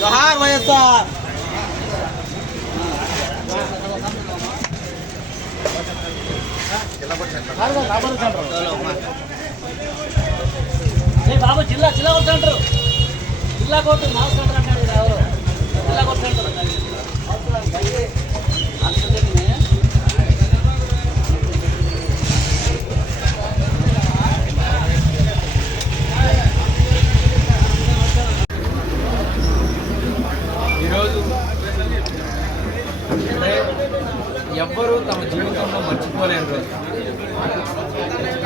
జోహార్ వైఎస్ఆర్ బాబు జిల్లా జిల్లా కోర్టు అంటారు జిల్లా కోర్టు మా సెంటర్ అంటాడు ఎవరు? జిల్లా కోర్టు ఎవ్వరూ తమ జీవితంలో మర్చిపోలేని రోజు.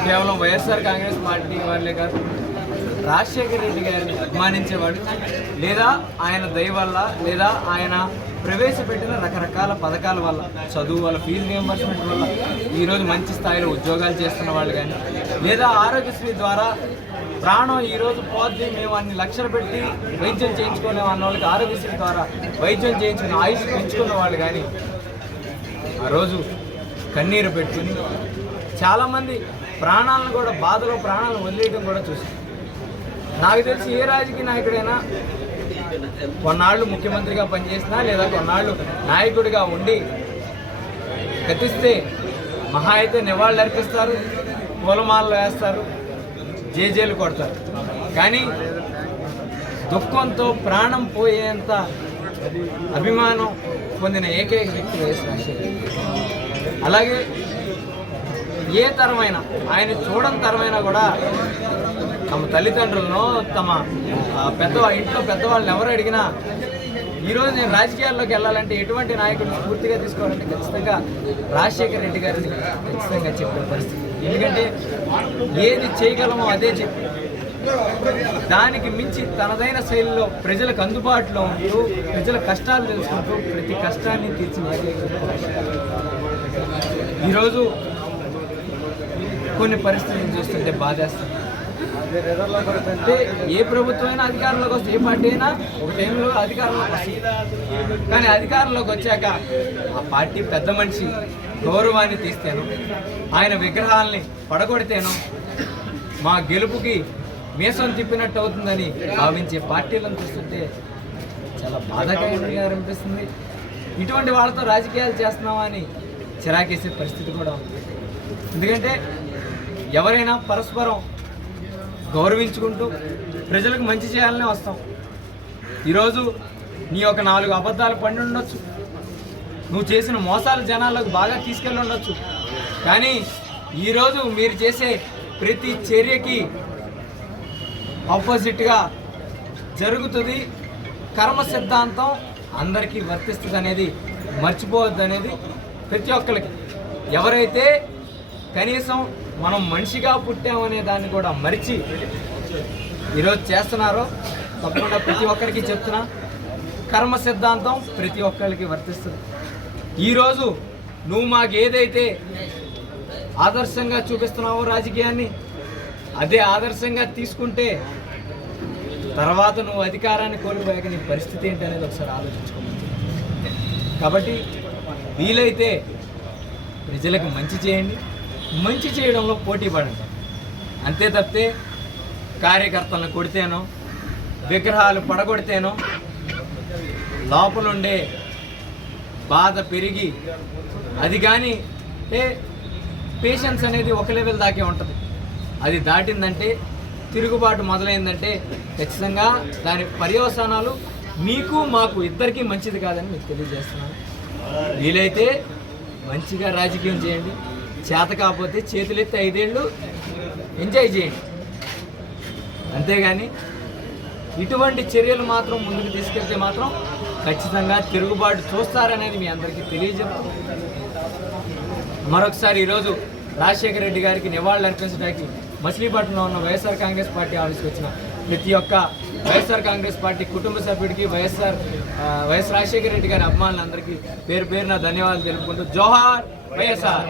కేవలం వైఎస్ఆర్ కాంగ్రెస్ పార్టీ వాళ్ళే కాదు రాజశేఖర్ రెడ్డి గారిని అభిమానించేవాడు. లేదా ఆయన దయ వల్ల లేదా ఆయన ప్రవేశపెట్టిన రకరకాల పథకాల వల్ల చదువు వల్ల ఫీజు రియంబర్స్మెంట్ వల్ల ఈరోజు మంచి స్థాయిలో ఉద్యోగాలు చేస్తున్న వాళ్ళు కానీ లేదా ఆరోగ్యశ్రీ ద్వారా ప్రాణం ఈరోజు పోద్ది మేము అన్ని లక్షలు పెట్టి వైద్యం చేయించుకునే వాళ్ళకి ఆరోగ్యశ్రీ ద్వారా వైద్యం చేయించుకుని ఆయుష్ పెంచుకున్న వాళ్ళు కానీ ఆ రోజు కన్నీరు పెట్టుకుని చాలామంది ప్రాణాలను కూడా బాధలో ప్రాణాలను వదిలేయడం కూడా చూసాం నాకు తెలిసి ఏ రాజకీయ నాయకుడైనా కొన్నాళ్ళు ముఖ్యమంత్రిగా పనిచేసినా లేదా కొన్నాళ్ళు నాయకుడిగా ఉండి గతిస్తే మహా అయితే నివాళులు అర్పిస్తారు పూలమాలలు వేస్తారు జేజేలు కొడతారు. కానీ దుఃఖంతో ప్రాణం పోయేంత అభిమానం పొందిన ఏకైక వ్యక్తి వైఎస్ అలాగే ఏ తరమైనా ఆయన చూడని తరమైనా కూడా తమ తల్లిదండ్రులను తమ పెద్ద పెద్దవా ఇంట్లో పెద్దవాళ్ళని ఎవరు అడిగినా ఈరోజు నేను రాజకీయాల్లోకి వెళ్ళాలంటే ఎటువంటి నాయకుడిని పూర్తిగా తీసుకోవాలంటే ఖచ్చితంగా రాజశేఖర రెడ్డి గారిని ఖచ్చితంగా చెప్పిన పరిస్థితి. ఎందుకంటే ఏది చేయగలమో అదే చెప్పి. దానికి మించి తనదైన శైలిలో ప్రజలకు అందుబాటులో ఉంటూ ప్రజల కష్టాలు తెలుసుకుంటూ ప్రతి కష్టాన్ని తీర్చిన ఈరోజు కొన్ని పరిస్థితులను చూస్తుంటే బాధేస్తుంది. అంటే ఏ ప్రభుత్వమైనా అధికారంలోకి వస్తే ఏ పార్టీ అయినా ఒక టైంలో అధికారంలోకి వస్తుంది. కానీ అధికారంలోకి వచ్చాక ఆ పార్టీ పెద్ద మనిషి గౌరవాన్ని తీస్తేను ఆయన విగ్రహాలని పడగొడితేను మా గెలుపుకి మీసం తిప్పినట్టు అవుతుందని భావించే పార్టీలను చూస్తుంటే చాలా బాధాకరంగా అనిపిస్తుంది. ఇటువంటి వాళ్ళతో రాజకీయాలు చేస్తున్నామా అని చిరాకేసే పరిస్థితి కూడా ఉంది. ఎందుకంటే ఎవరైనా పరస్పరం గౌరవించుకుంటూ ప్రజలకు మంచి చేయాలనే వస్తాం. ఈరోజు నీ ఒక నాలుగు అబద్ధాలు పండి ఉండొచ్చు. నువ్వు చేసిన మోసాలు జనాలకు బాగా తీసుకెళ్ళి ఉండొచ్చు. కానీ ఈరోజు మీరు చేసే ప్రతి చర్యకి ఆపోజిట్గా జరుగుతుంది. కర్మ సిద్ధాంతం అందరికీ వర్తిస్తుంది అనేది మర్చిపోవద్దు అనేది ప్రతి ఒక్కరికి ఎవరైతే కనీసం మనం మనిషిగా పుట్టామనే దాన్ని కూడా మరిచి ఈరోజు చేస్తున్నారో. తప్పకుండా ప్రతి ఒక్కరికి చెప్తున్నా. కర్మ సిద్ధాంతం ప్రతి ఒక్కరికి వర్తిస్తుంది. ఈరోజు నువ్వు మాకు ఏదైతే ఆదర్శంగా చూపిస్తున్నావో రాజకీయాన్ని అదే ఆదర్శంగా తీసుకుంటే తర్వాత నువ్వు అధికారాన్ని కోల్పోయాక నీ పరిస్థితి ఏంటి అనేది ఒకసారి ఆలోచించుకోవచ్చు కాబట్టి వీలైతే ప్రజలకు మంచి చేయండి. మంచి చేయడంలో పోటీ పడండి. అంతే తప్పితే కార్యకర్తలను కొడితేనో విగ్రహాలు పడగొడితేనో లోపలుండే బాధ పెరిగి అది కానీ ఏ పేషెన్స్ అనేది ఒక లెవెల్ దాకే ఉంటుంది. అది దాటిందంటే తిరుగుబాటు మొదలైందంటే ఖచ్చితంగా దాని పర్యవసానాలు మీకు మాకు ఇద్దరికీ మంచిది కాదని మీకు తెలియజేస్తున్నాను. వీలైతే మంచిగా రాజకీయం చేయండి. చేత కాకపోతే చేతులెత్తి ఐదేళ్ళు ఎంజాయ్ చేయండి. అంతేగాని ఇటువంటి చర్యలు మాత్రం ముందుకు తీసుకెళ్తే మాత్రం ఖచ్చితంగా తిరుగుబాటు చూస్తారనేది మీ అందరికీ తెలియజేస్తాం మరొకసారి ఈరోజు రాజశేఖర రెడ్డి గారికి నివాళులు అర్పించడానికి మచిలీపట్నంలో ఉన్న వైఎస్ఆర్ కాంగ్రెస్ పార్టీ ఆఫీస్కి వచ్చిన ప్రతి ఒక్క వైఎస్ఆర్ కాంగ్రెస్ పార్టీ కుటుంబ సభ్యుడికి వైఎస్ఆర్ వైఎస్ రాజశేఖర రెడ్డి గారి అభిమానులందరికీ పేరు పేరున ధన్యవాదాలు తెలుపుకుంటూ జోహార్! వైఎస్ఆర్.